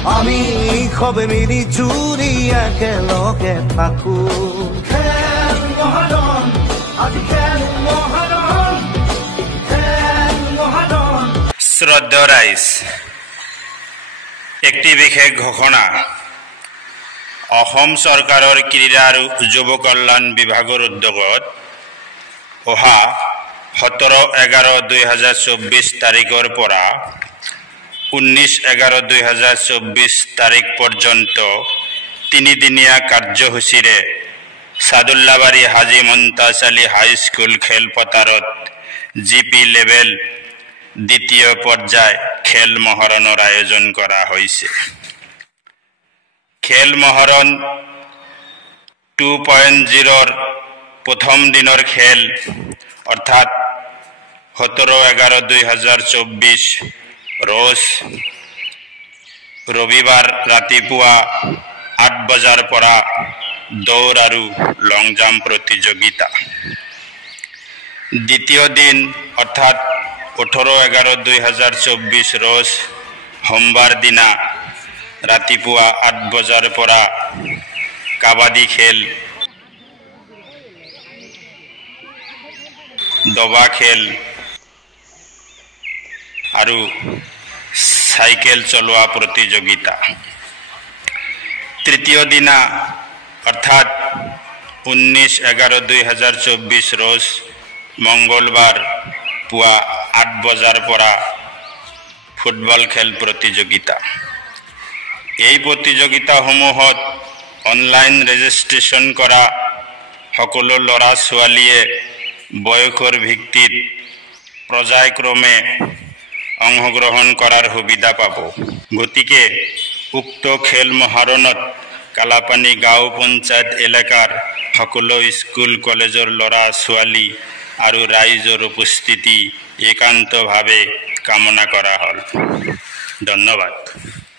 আমি সবে মিলি জুৰি একেলগে থাকো খেল মহাৰণ আজি খেল মহাৰণ খেল মহাৰণ শ্ৰদ্ধা ৰাইজ একটি বিশেষ ঘোষণা অসম চৰকাৰৰ ক্ৰীড়া আৰু যুৱ কল্যাণ বিভাগৰ উদ্যোগত অহা 17-11-2024 তাৰিখৰ পৰা 19-11-2024 তাৰিখ পৰ্যন্ত তিনিদিনীয়া কাৰ্যসূচীৰে সাদুল্লাবাৰী হাজী মুমতাজ আলী হাইস্কুল খেলপথাৰত জিপি লেভেল দ্বিতীয় পৰ্যায় খেল মহাৰণৰ আয়োজন কৰা হৈছে। খেল মহাৰণ 2.0 প্ৰথম দিনৰ খেল অৰ্থাৎ 17-11-2024 रोज रविवार रातिपुआ 8 बजार পৰা দৌৰ আৰু লং জাম্প প্ৰতিযোগিতা। দ্বিতীয় দিন অৰ্থাৎ 18-11-2024 रोज সোমবাৰ দিনা ৰাতিপুৱা 8 বজাৰ পৰা কাবাডী খেল, দবা খেল আৰু সাইকেল চলোৱা প্ৰতিযোগিতা। তৃতীয় দিনা অৰ্থাৎ 19-11-2024 रोज মঙ্গলবাৰ পুৱা 8 বজাৰ পৰা ফুটবল খেল প্ৰতিযোগিতা। এই প্ৰতিযোগিতাসমূহত অনলাইন ৰেজিষ্ট্ৰেচন কৰা সকলো ল'ৰা ছোৱালীয়ে বয়সৰ ভিত্তিত পৰ্যায়ক্ৰমে অংশগ্ৰহণ কৰাৰ সুবিধা পাব। গতিকে উক্ত খেল মহাৰণত কালাপানী গাঁও পঞ্চায়ত এলেকাৰ সকলো স্কুল কলেজৰ ল'ৰা ছোৱালী আৰু ৰাইজৰ উপস্থিতি একান্তভাৱে কামনা কৰা হ'ল। ধন্যবাদ।